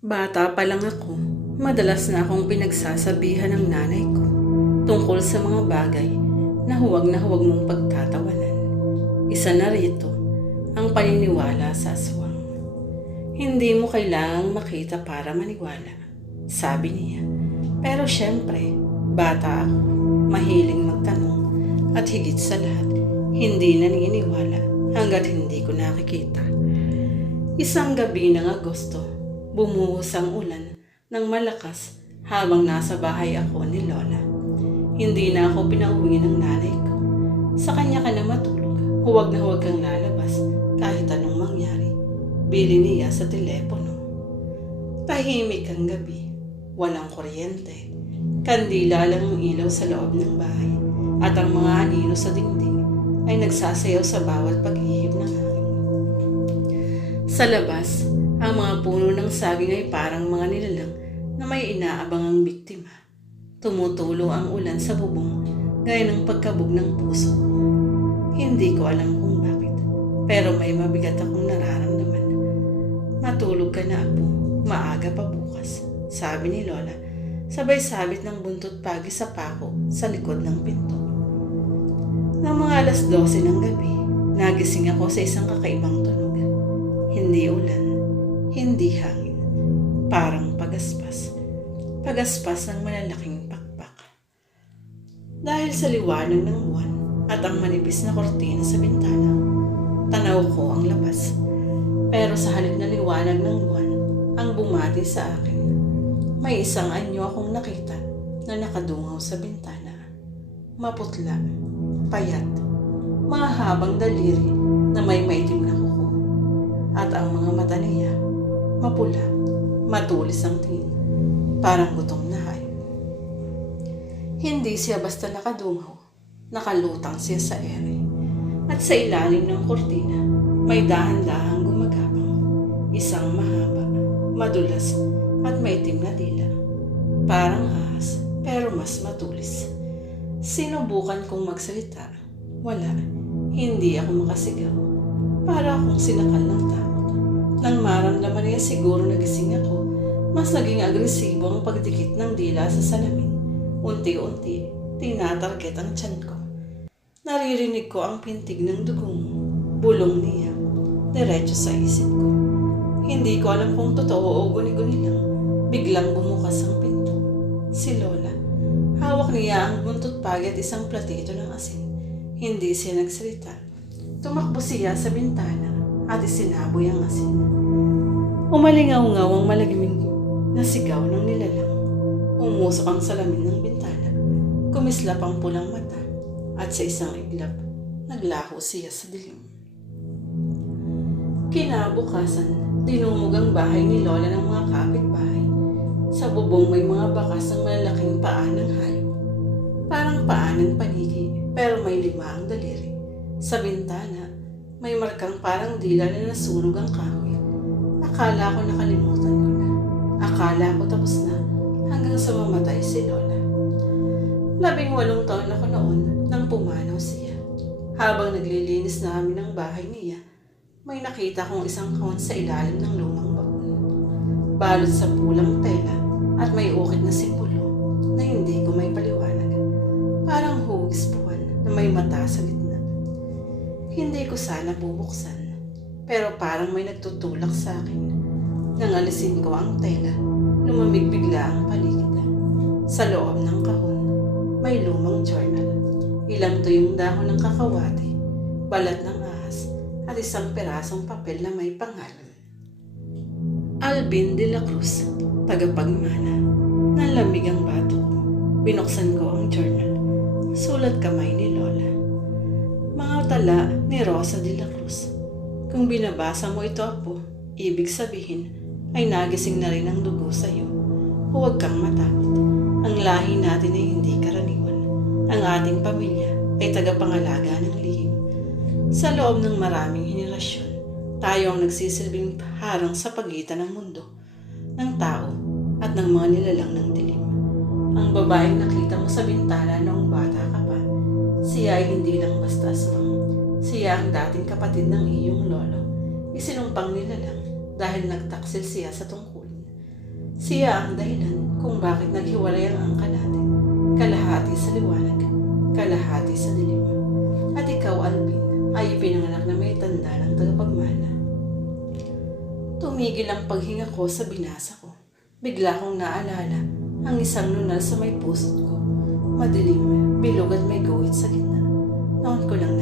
Bata pa lang ako, madalas na akong pinagsasabihan ng nanay ko tungkol sa mga bagay na huwag mong pagtatawanan. Isa na rito ang paniniwala sa aswang. Hindi mo kailangang makita para maniwala, sabi niya. Pero syempre, bata ako, mahiling magtanong at higit sa lahat, hindi naniniwala hanggat hindi ko nakikita. Isang gabi ng Agosto, bumuhos ang ulan ng malakas habang nasa bahay ako ni Lola. Hindi na ako pinauwi ng nanay ko. Sa kanya ka na matulog, huwag na huwag kang lalabas kahit anong mangyari. Bili niya sa telepono. Tahimik ang gabi, walang kuryente. Kandila lang ang ilaw sa loob ng bahay at ang mga anino sa dingding ay nagsasayaw sa bawat pag-ihip ng hangin. Sa labas, ang mga puno ng saging ay parang mga nilalang na may inaabangang biktima. Tumutulo ang ulan sa bubong gaya ng pagkabog ng puso ko. Hindi ko alam kung bakit, pero may mabigat akong nararamdaman. Matulog ka na, apo. Maaga pa bukas, sabi ni Lola, sabay sabit ng buntot pagi sa pako sa likod ng pinto. Nang mga 12:00 ng gabi, nagising ako sa isang kakaibang tunog. Hindi ulan, hindi hangin, parang pagaspas. Pagaspas ng malalaking pakpak. Dahil sa liwanag ng buwan at ang manipis na kortina sa bintana, tanaw ko ang labas. Pero sa halip na liwanag ng buwan, ang bumati sa akin, may isang anyo akong nakita na nakadungaw sa bintana. Maputla, payat, mahabang daliri na may maitim na kuko. At ang mga mata niya, mapula, matulis ang tingin, parang gutom na hayop. Hindi siya basta nakadungaw, nakalutang siya sa ere. At sa ilalim ng kortina, may dahan-dahang gumagapang, isang mahaba, madulas at maitim na dila. Parang ahas, pero mas matulis. Sinubukan kong magsalita. Wala, hindi ako makasigaw. Para akong sinakal ng takot. Nang maramdaman niya siguro nagising ako, mas naging agresibo ang pagdikit ng dila sa salamin. Unti-unti, tinatarget ang tiyan ko. Naririnig ko ang pintig ng dugong bulong niya, diretso sa isip ko. Hindi ko alam kung totoo o guni-guni lang. Biglang bumukas ang pinto. Si Lola. Hawak niya ang buntot pagi at isang platito ng asin. Hindi siya nagsalita. Tumakbo siya sa bintana at isinaboy ang asin. Umalingaw-ngaw ang malagiming na sigaw ng nilalang. Umusok ang salamin ng bintana. Kumislap ang pulang mata at sa isang iglap, naglaho siya sa dilim. Kinabukasan, dinumog ang bahay ni Lola ng mga kapitbahay. Sa bubong may mga bakas ng malalaking paa ng hayop. Parang paa ng paniki, pero may 5 ang daliri. Sa bintana, may markang parang dila na nasunog ang kahoy. Akala ko nakalimutan ko na. Akala ko tapos na hanggang sa mamatay si Lola. 18 taon ako noon nang pumanaw siya. Habang naglilinis namin ng bahay niya, may nakita kong isang kahon sa ilalim ng lumang baon. Balot sa pulang tela at may ukit na simbolo na hindi ko may paliwanag. Parang hugis buwan na may mata sa gitna. Hindi ko sana bubuksan, pero parang may nagtutulak sa akin. Nang alisin ko ang tela, lumamig bigla ang paligid. Sa loob ng kahon, may lumang journal, ilang tuyong dahon ng kakawati, balat ng ahas, at isang perasong papel na may pangalan. Alvin de la Cruz, tagapagmana. Nalamig ang bato ko. Binuksan ko ang journal. Sulat kamay ni Lola. Mga tala ni Rosa de la Cruz. Kung binabasa mo ito, apo, ibig sabihin ay nagising na rin ang dugo sa iyo. Huwag kang matakot. Ang lahi natin ay hindi karaniwan. Ang ating pamilya ay tagapangalaga ng lihim. Sa loob ng maraming henerasyon, tayo ang nagsisilbing harang sa pagitan ng mundo, ng tao, at ng mga nilalang ng dilim. Ang babaeng nakita mo sa bintana noong bata ka pa, siya ay hindi lang basta aswang. Siya ang dating kapatid ng iyong lolo. Isinumpang nilalang dahil nagtaksil siya sa tungkulin. Siya ang dahilan kung bakit naghiwalay ang angka natin. Kalahati sa liwanag, kalahati sa dilim. At ikaw, Alvin, ay ipinanganak na may tanda ng tagapagmana. Tumigil ang paghinga ko sa binasa ko. Bigla kong naalala ang isang nunal sa may pusot ko. Madilim, bilog at may guhit sa gitna. Noon ko lang